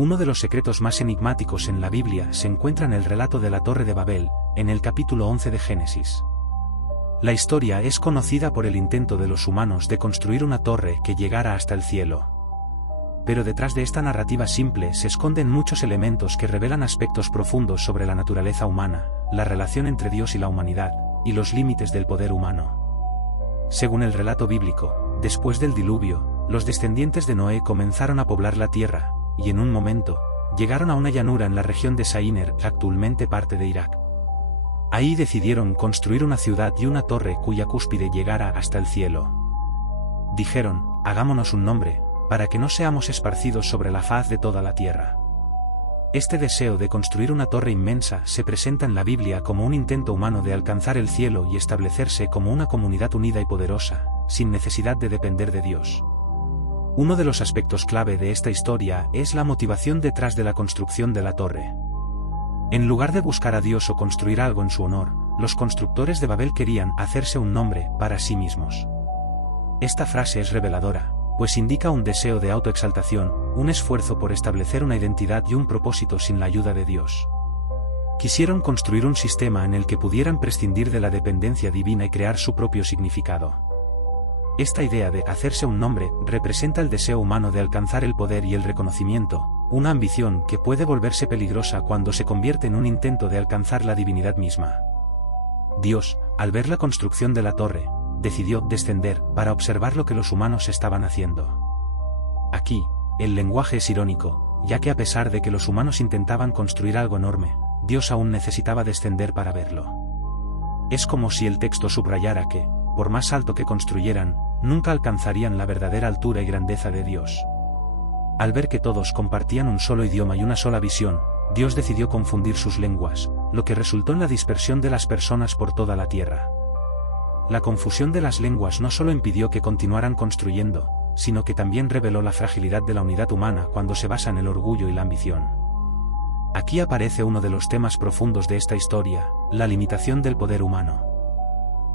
Uno de los secretos más enigmáticos en la Biblia se encuentra en el relato de la Torre de Babel, en el capítulo 11 de Génesis. La historia es conocida por el intento de los humanos de construir una torre que llegara hasta el cielo. Pero detrás de esta narrativa simple se esconden muchos elementos que revelan aspectos profundos sobre la naturaleza humana, la relación entre Dios y la humanidad, y los límites del poder humano. Según el relato bíblico, después del diluvio, los descendientes de Noé comenzaron a poblar la tierra, y en un momento, llegaron a una llanura en la región de Saíner, actualmente parte de Irak. Ahí decidieron construir una ciudad y una torre cuya cúspide llegara hasta el cielo. Dijeron, hagámonos un nombre, para que no seamos esparcidos sobre la faz de toda la tierra. Este deseo de construir una torre inmensa se presenta en la Biblia como un intento humano de alcanzar el cielo y establecerse como una comunidad unida y poderosa, sin necesidad de depender de Dios. Uno de los aspectos clave de esta historia es la motivación detrás de la construcción de la torre. En lugar de buscar a Dios o construir algo en su honor, los constructores de Babel querían hacerse un nombre para sí mismos. Esta frase es reveladora, pues indica un deseo de autoexaltación, un esfuerzo por establecer una identidad y un propósito sin la ayuda de Dios. Quisieron construir un sistema en el que pudieran prescindir de la dependencia divina y crear su propio significado. Esta idea de hacerse un nombre representa el deseo humano de alcanzar el poder y el reconocimiento, una ambición que puede volverse peligrosa cuando se convierte en un intento de alcanzar la divinidad misma. Dios, al ver la construcción de la torre, decidió descender para observar lo que los humanos estaban haciendo. Aquí, el lenguaje es irónico, ya que a pesar de que los humanos intentaban construir algo enorme, Dios aún necesitaba descender para verlo. Es como si el texto subrayara que, por más alto que construyeran, nunca alcanzarían la verdadera altura y grandeza de Dios. Al ver que todos compartían un solo idioma y una sola visión, Dios decidió confundir sus lenguas, lo que resultó en la dispersión de las personas por toda la tierra. La confusión de las lenguas no solo impidió que continuaran construyendo, sino que también reveló la fragilidad de la unidad humana cuando se basa en el orgullo y la ambición. Aquí aparece uno de los temas profundos de esta historia, la limitación del poder humano.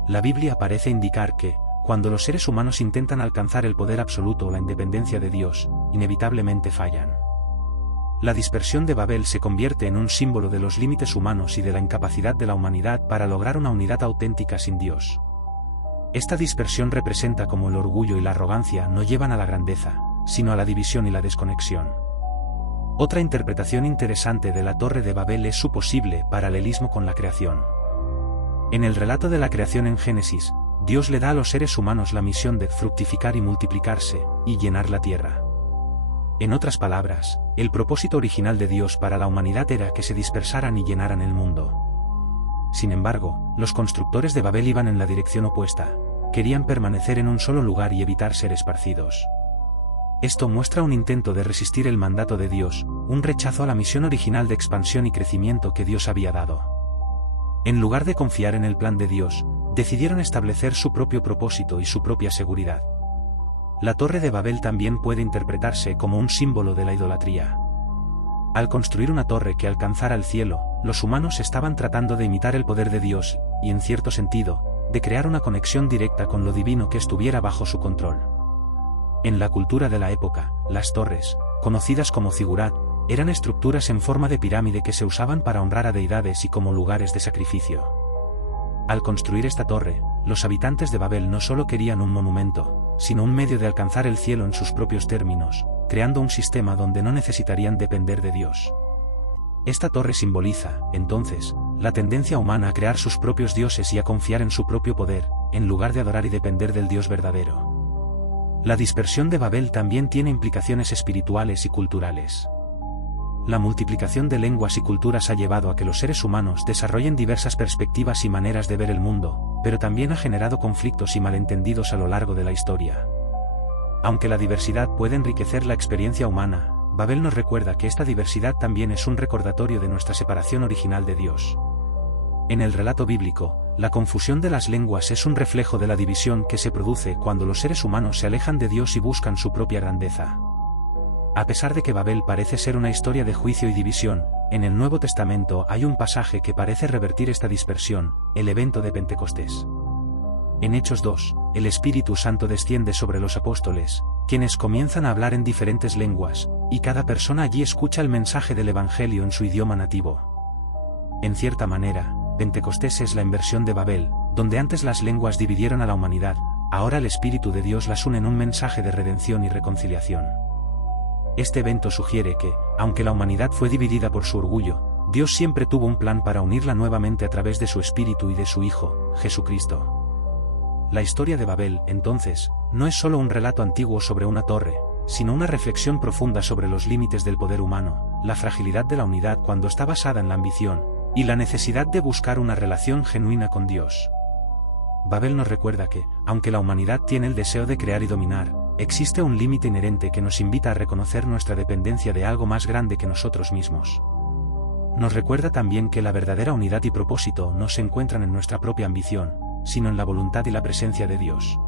La Biblia parece indicar que, cuando los seres humanos intentan alcanzar el poder absoluto o la independencia de Dios, inevitablemente fallan. La dispersión de Babel se convierte en un símbolo de los límites humanos y de la incapacidad de la humanidad para lograr una unidad auténtica sin Dios. Esta dispersión representa cómo el orgullo y la arrogancia no llevan a la grandeza, sino a la división y la desconexión. Otra interpretación interesante de la Torre de Babel es su posible paralelismo con la creación. En el relato de la creación en Génesis, Dios le da a los seres humanos la misión de fructificar y multiplicarse, y llenar la tierra. En otras palabras, el propósito original de Dios para la humanidad era que se dispersaran y llenaran el mundo. Sin embargo, los constructores de Babel iban en la dirección opuesta, querían permanecer en un solo lugar y evitar ser esparcidos. Esto muestra un intento de resistir el mandato de Dios, un rechazo a la misión original de expansión y crecimiento que Dios había dado. En lugar de confiar en el plan de Dios, decidieron establecer su propio propósito y su propia seguridad. La Torre de Babel también puede interpretarse como un símbolo de la idolatría. Al construir una torre que alcanzara el cielo, los humanos estaban tratando de imitar el poder de Dios, y en cierto sentido, de crear una conexión directa con lo divino que estuviera bajo su control. En la cultura de la época, las torres, conocidas como zigurat, eran estructuras en forma de pirámide que se usaban para honrar a deidades y como lugares de sacrificio. Al construir esta torre, los habitantes de Babel no solo querían un monumento, sino un medio de alcanzar el cielo en sus propios términos, creando un sistema donde no necesitarían depender de Dios. Esta torre simboliza, entonces, la tendencia humana a crear sus propios dioses y a confiar en su propio poder, en lugar de adorar y depender del Dios verdadero. La dispersión de Babel también tiene implicaciones espirituales y culturales. La multiplicación de lenguas y culturas ha llevado a que los seres humanos desarrollen diversas perspectivas y maneras de ver el mundo, pero también ha generado conflictos y malentendidos a lo largo de la historia. Aunque la diversidad puede enriquecer la experiencia humana, Babel nos recuerda que esta diversidad también es un recordatorio de nuestra separación original de Dios. En el relato bíblico, la confusión de las lenguas es un reflejo de la división que se produce cuando los seres humanos se alejan de Dios y buscan su propia grandeza. A pesar de que Babel parece ser una historia de juicio y división, en el Nuevo Testamento hay un pasaje que parece revertir esta dispersión, el evento de Pentecostés. En Hechos 2, el Espíritu Santo desciende sobre los apóstoles, quienes comienzan a hablar en diferentes lenguas, y cada persona allí escucha el mensaje del Evangelio en su idioma nativo. En cierta manera, Pentecostés es la inversión de Babel, donde antes las lenguas dividieron a la humanidad, ahora el Espíritu de Dios las une en un mensaje de redención y reconciliación. Este evento sugiere que, aunque la humanidad fue dividida por su orgullo, Dios siempre tuvo un plan para unirla nuevamente a través de su Espíritu y de su Hijo, Jesucristo. La historia de Babel, entonces, no es solo un relato antiguo sobre una torre, sino una reflexión profunda sobre los límites del poder humano, la fragilidad de la unidad cuando está basada en la ambición, y la necesidad de buscar una relación genuina con Dios. Babel nos recuerda que, aunque la humanidad tiene el deseo de crear y dominar, existe un límite inherente que nos invita a reconocer nuestra dependencia de algo más grande que nosotros mismos. Nos recuerda también que la verdadera unidad y propósito no se encuentran en nuestra propia ambición, sino en la voluntad y la presencia de Dios.